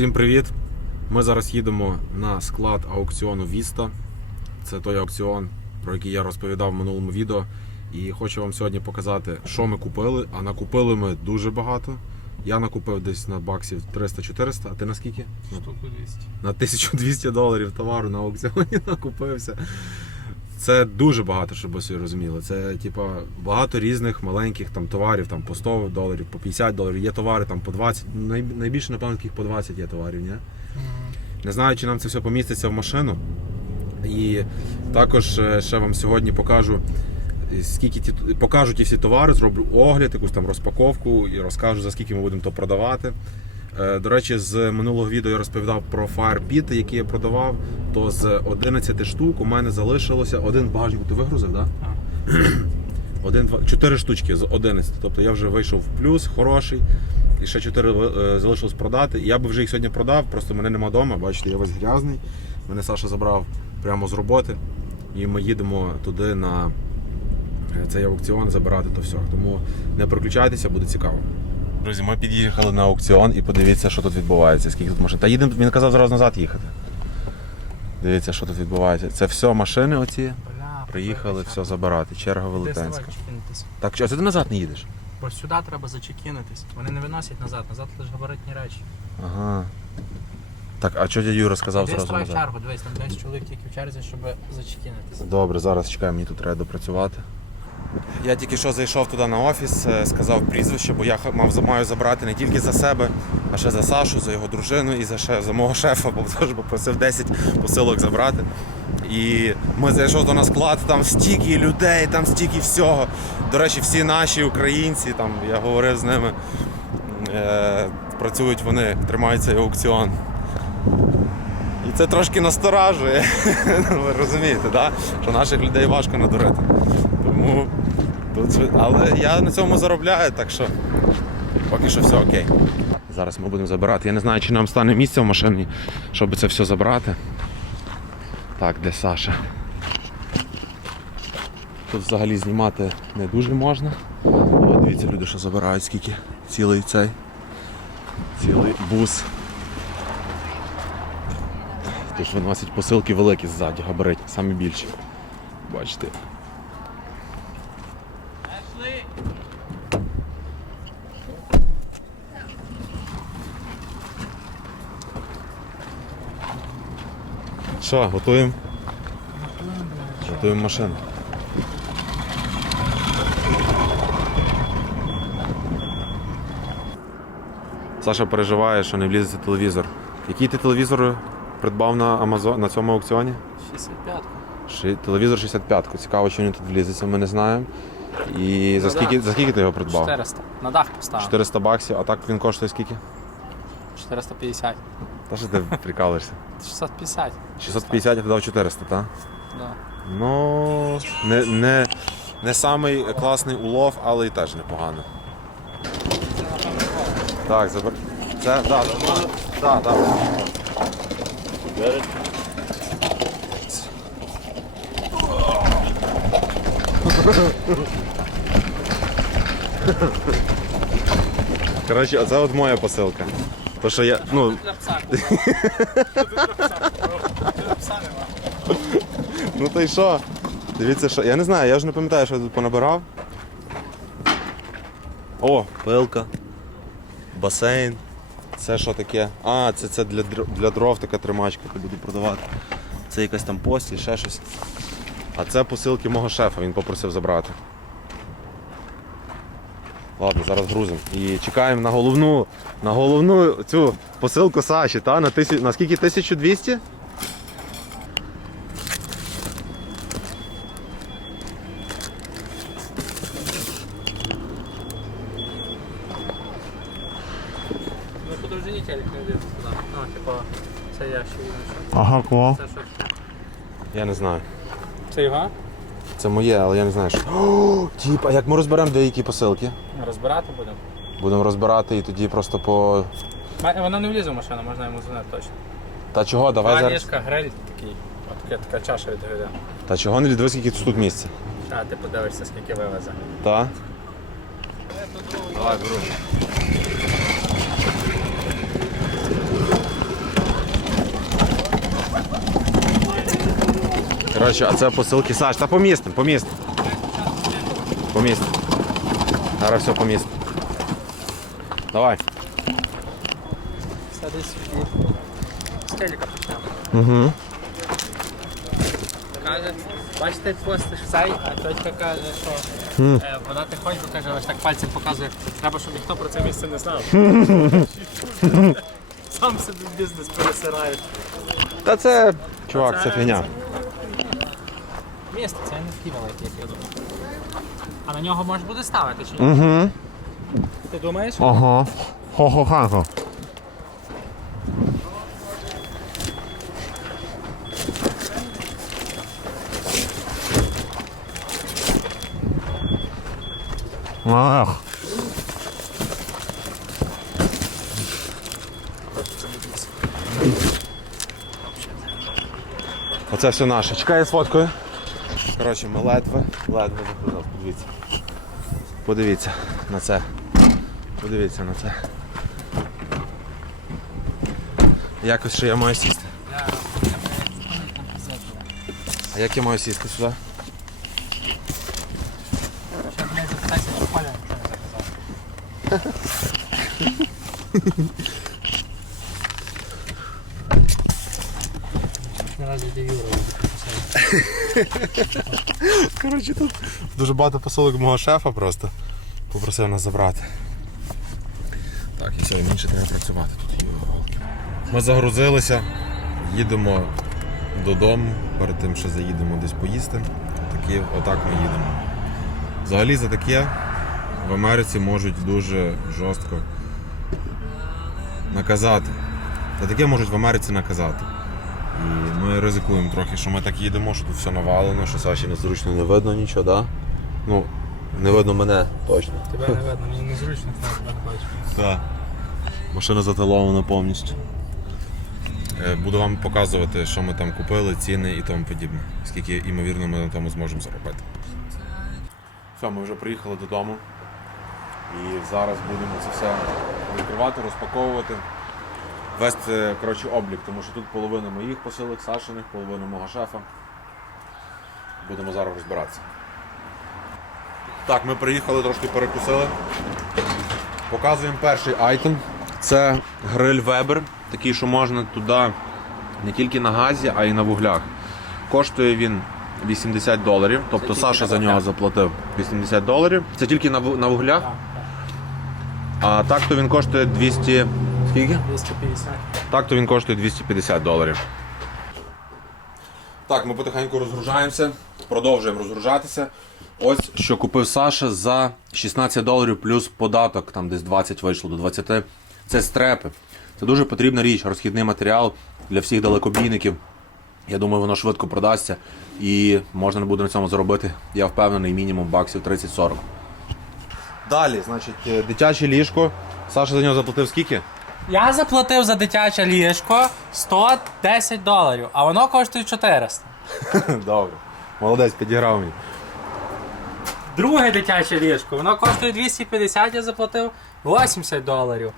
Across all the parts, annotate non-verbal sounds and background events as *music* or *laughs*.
Всім привіт! Ми зараз їдемо на склад аукціону Віста. Це той аукціон, про який я розповідав в минулому відео. І хочу вам сьогодні показати, що ми купили. А накупили ми дуже багато. Я накупив десь на баксів 300-400, а ти на скільки? Штуку 200. На 1200 доларів товару на аукціоні *laughs* накупився. Це дуже багато, щоб ви собі розуміли. Це типа багато різних маленьких там товарів, там по 100 доларів, по 50 доларів. Є товари там по 20. Най- Найбільше, напевно, таких по 20 є товарів, ні? Не знаю, чи нам це все поміститься в машину. І також е, ще вам сьогодні покажу, е, скільки ті, покажу ті всі товари, зроблю огляд, якусь там розпаковку і розкажу, за скільки ми будемо то продавати. Е, До речі, з минулого відео я розповідав про Firepit, які я продавав. То з 11 штук у мене залишилося один багажник. Ти вигрузив, так? Да? *clears throat* Один, два, чотири штучки з 11. Тобто я вже вийшов в плюс, хороший. І ще чотири е, залишилось продати. І я би вже їх сьогодні продав, просто мене нема вдома. Бачите, я весь грязний. Мене Саша забрав прямо з роботи. І ми їдемо туди на е, цей аукціон забирати то все. Тому не переключайтеся, буде цікаво. Друзі, ми під'їхали на аукціон і подивіться, що тут відбувається. Скільки тут машин. Та їдемо, він казав зараз назад їхати. Дивіться, що тут відбувається. Це все машини оці. Приїхали все забирати. Черга велетенська. Так, що, а ти назад не їдеш? Бо сюди треба зачекінитись. Вони не виносять назад, назад лише габаритні речі. Ага. Так, а що дядя Юра сказав Де зразу назад? чергу, дивись, там 10 чоловік тільки в черзі, щоб зачекінитись. Добре, зараз чекай, мені тут треба допрацювати. Я тільки що зайшов туди на офіс, е, сказав прізвище, бо я мав маю забрати не тільки за себе, а ще за Сашу, за його дружину і за, ще, за мого шефа, бо *laughs* теж попросив 10 посилок забрати. І ми зайшов до на склад, там стільки людей, там стільки всього. До речі, всі наші українці, там я говорив з ними, е, працюють вони, тримають цей аукціон. І це трошки насторажує. *laughs* Ви розумієте, да? що наших людей важко надурити. Тому Але я на цьому заробляю, так що поки що все окей. Зараз ми будемо забирати. Я не знаю, чи нам стане місце в машині, щоб це все забрати. Так, де Саша? Тут взагалі знімати не дуже можна. О, дивіться, люди, що забирають, скільки цілий цей. Цілий бус. Тож виносять посилки великі ззаді, габаритні, самі більші. Бачите. Що, готуємо? Готуємо машину. Саша переживає, що не влізеться телевізор. Який ти телевізор придбав на Амазон на цьому аукціоні? 65 Ши- Телевізор 65-ку. Цікаво, що він тут влізеться, ми не знаємо. І за скільки, за скільки ти його придбав? 400. На дах поставив. 400 баксів, а так він коштує скільки? 450. Та що ти прикалуєшся? 650. 650, я дав 400, так? Да. Ну, не, не, не самий класний улов, але і теж непогано. Так, забер. Це, да, да, да, да. Коротше, оце от моя посилка. То, що я, ну. Ну то й що? Дивіться, що. Я не знаю, я вже не пам'ятаю, що я тут понабирав. О, пилка. Басейн. Це що таке? А, це, це для, для дров така тримачка, яку буду продавати. Це якась там постіль, ще щось. А це посилки мого шефа, він попросив забрати. Ладно, зараз грузимо. І чекаємо на головну, на головну цю посилку Саші, та? На, тисяч, на скільки? 1200? Ну, по довжині телек не влізе туди. Ну, типа, це я ще інше. Ага, кого? Це що? Я не знаю. Це його? Це моє, але я не знаю, що. О, тіп, а як ми розберемо деякі посилки? Розбирати будемо. Будемо розбирати і тоді просто по. Ма- Вона не влізе в машину, можна йому дзвонити точно. Та чого, давай Два зараз. ліжка, гриль такий. От така, така чаша від гриля. Та чого не дивись, скільки тут місця. А ти подивишся, скільки вивезе. Та? Давай, беру. Коротше, а це посилки Саш. Та помістим, помістим. Помістим. Зараз все помістим. Давай. Все десь з телека почнемо. Угу. Каже, бачите, постиш цей, а тетка каже, що е, вона ти ходиш, бо каже, ось так пальцем показує, треба, щоб ніхто про це місце не знав. *laughs* Сам собі бізнес пересираєш. Та це. Чувак, це Це- фігня. Місце, це не такий великий, як я думаю. А на нього можеш буде ставити чи ні? Угу. Ти думаєш? Ага. Хо-хо-ха. Ах. Оце все наше. Чекай, я сфоткаю. Коротше, ми ледве, ледве загрузили. Подивіться. Подивіться на це. Подивіться на це. Якось ще я маю сісти. А як я маю сісти сюди? Наразі де Юра Коротше, тут дуже багато посилок мого шефа просто. Попросив нас забрати. Так, і все, менше треба працювати тут. Ми загрузилися, їдемо додому, перед тим, що заїдемо десь поїсти. Такі, отак ми їдемо. Взагалі за таке в Америці можуть дуже жорстко наказати. За таке можуть в Америці наказати. І ми ризикуємо трохи, що ми так їдемо, що тут все навалено, що Саші незручно не видно нічого, да? Ну, не видно мене точно. Тебе не видно, мені незручно не бачу. Так. Машина заталована повністю. Е, Буду вам показувати, що ми там купили, ціни і тому подібне. Скільки, ймовірно, ми на тому зможемо заробити. Все, ми вже приїхали додому. І зараз будемо це все відкривати, розпаковувати. Вести коротше, облік, тому що тут половина моїх посилок, Сашиних, половина мого шефа. Будемо зараз розбиратися. Так, ми приїхали, трошки перекусили. Показуємо перший айтем. Це гриль Weber, такий, що можна туди не тільки на газі, а й на вуглях. Коштує він 80 доларів, тобто Саша за нього заплатив 80 доларів. Це тільки на, на вуглях, а так то він коштує 200. Скільки? 250. Так то він коштує 250 доларів. Так, ми потихеньку розгружаємося, продовжуємо розгружатися. Ось що купив Саша за 16 доларів плюс податок, там десь 20 вийшло до 20. Це стрепи. Це дуже потрібна річ, розхідний матеріал для всіх далекобійників. Я думаю, воно швидко продасться і можна буде на цьому заробити, я впевнений, мінімум баксів 30-40. Далі, значить, дитяче ліжко. Саша за нього заплатив скільки? Я заплатив за дитяче ліжко 110 доларів, а воно коштує 400. *laughs* Добре. Молодець, підіграв мені. Друге дитяче ліжко, воно коштує 250, я заплатив 80 доларів.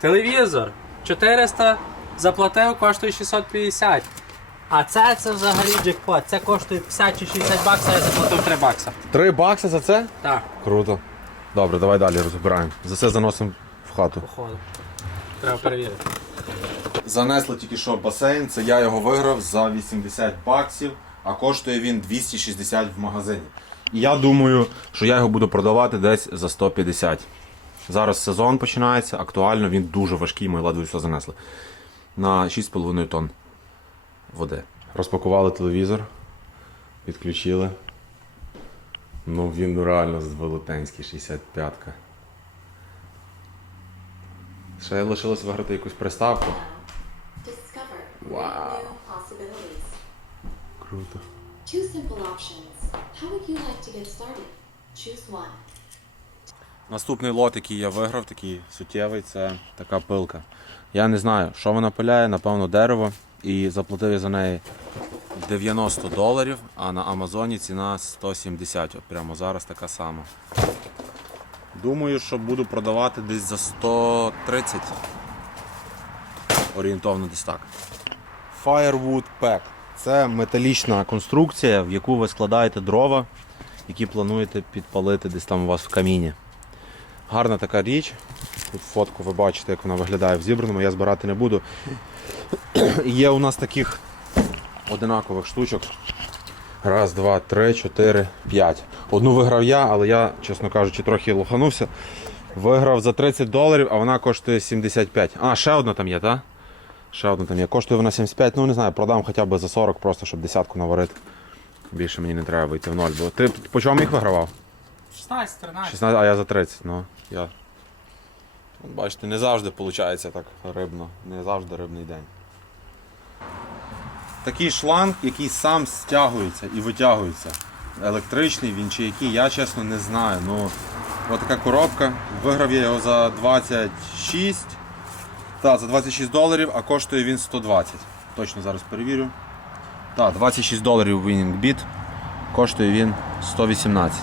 Телевізор 400 заплатив, коштує 650. А це, це взагалі джекпот. Це коштує 50 чи 60 баксів, я заплатив 3 бакса. Три бакси за це? Так, Круто. Добре, давай далі розбираємо. За це заносимо в хату. походу. Треба перевірити. Занесли тільки що басейн, це я його виграв за 80 баксів, а коштує він 260 в магазині. І я думаю, що я його буду продавати десь за 150. Зараз сезон починається, актуально, він дуже важкий, ми ледве все занесли. На 6,5 тонн води. Розпакували телевізор, відключили. Ну він реально велетенський, 65-ка. Ще лишилось виграти якусь приставку. Wow. Круто. Two simple options. How would you like to get started? Choose one. Наступний лот, який я виграв, такий суттєвий, це така пилка. Я не знаю, що вона пиляє, напевно, дерево. І заплатив я за неї 90 доларів, а на Амазоні ціна 170. От прямо зараз така сама. Думаю, що буду продавати десь за 130. Орієнтовно десь так. Firewood Pack. Це металічна конструкція, в яку ви складаєте дрова, які плануєте підпалити десь там у вас в каміні. Гарна така річ. Тут фотку ви бачите, як вона виглядає в зібраному, я збирати не буду. Є у нас таких одинакових штучок. Раз, два, три, чотири, п'ять. Одну виграв я, але я, чесно кажучи, трохи лоханувся. Виграв за 30 доларів, а вона коштує 75. А, ще одна там є, так? Ще одна там є. Коштує вона 75, ну не знаю, продам хоча б за 40, просто щоб десятку наварити. Більше мені не треба вийти в ноль. Бо ти по чому їх вигравав? 16, 13. 16, а я за 30, ну. Я. Бачите, не завжди виходить так рибно. Не завжди рибний день. Такий шланг, який сам стягується і витягується. Електричний він чи який, я чесно не знаю. Ну, от така коробка. Виграв я його за 26. Так, за 26 доларів, а коштує він 120. Точно зараз перевірю. Так, 26 доларів Winning Beat. Коштує він 118.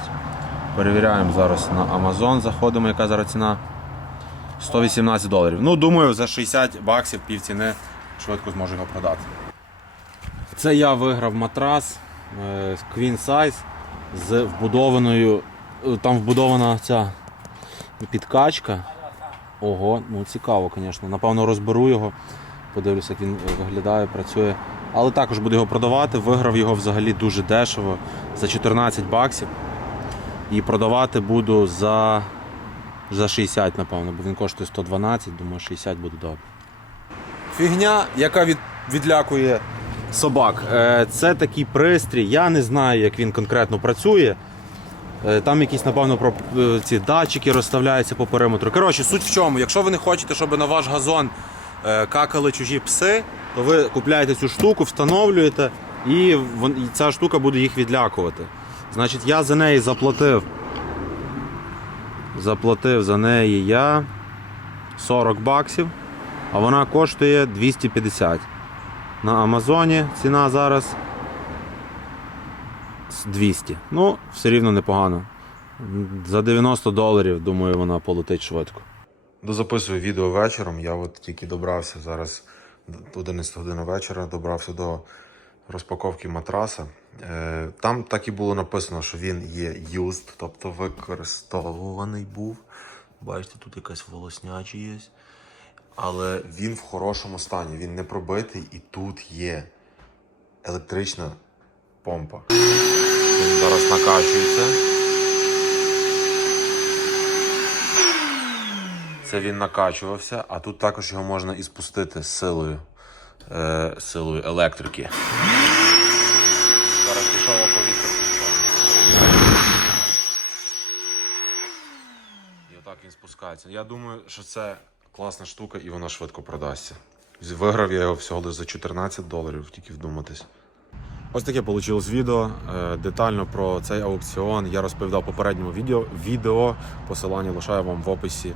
Перевіряємо зараз на Amazon, заходимо, яка зараз ціна. 118 доларів. Ну, думаю, за 60 баксів пів ціни швидко зможу його продати. Це я виграв матрас е, Queen Size з вбудованою. е, Там вбудована ця підкачка. Ого, ну цікаво, звісно. Напевно, розберу його, подивлюся, як він е, виглядає, працює. Але також буду його продавати. Виграв його взагалі дуже дешево за 14 баксів. І продавати буду за, за 60, напевно, бо він коштує 112, думаю, 60 буде добре. Фігня, яка від, відлякує собак. Е, Це такий пристрій. Я не знаю, як він конкретно працює. Е, Там якісь, напевно, е, ці датчики розставляються по периметру. Коротше, суть в чому, якщо ви не хочете, щоб на ваш газон какали чужі пси, то ви купляєте цю штуку, встановлюєте, і ця штука буде їх відлякувати. Значить, я за неї заплатив. Заплатив за неї я 40 баксів, а вона коштує 250. На Амазоні ціна зараз 200. Ну, все рівно непогано. За 90 доларів, думаю, вона полетить швидко. Дозаписую відео вечором. Я от тільки добрався зараз 11 година вечора, добрався до розпаковки матраса. Е, Там так і було написано, що він є used, тобто використовуваний був. Бачите, тут якась волосняча є. Але він в хорошому стані, він не пробитий і тут є електрична помпа. Він зараз накачується. Це він накачувався, а тут також його можна і спустити силою, е, силою електрики. Зараз пішов повітря. І отак він спускається. Я думаю, що це класна штука і вона швидко продасться. Виграв я його всього лише за 14 доларів, тільки вдуматись. Ось таке вийшло відео. Е, Детально про цей аукціон я розповідав попередньому відео. відео. Посилання лишаю вам в описі.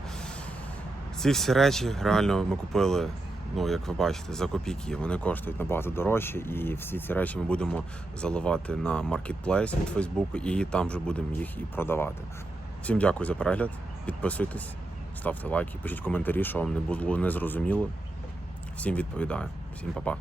Ці всі речі реально ми купили, ну як ви бачите, за копійки. Вони коштують набагато дорожче, і всі ці речі ми будемо заливати на Marketplace від Facebook, і там вже будемо їх і продавати. Всім дякую за перегляд. Підписуйтесь, ставте лайки, пишіть коментарі, що вам не було незрозуміло. Всім відповідаю. Всім па-па.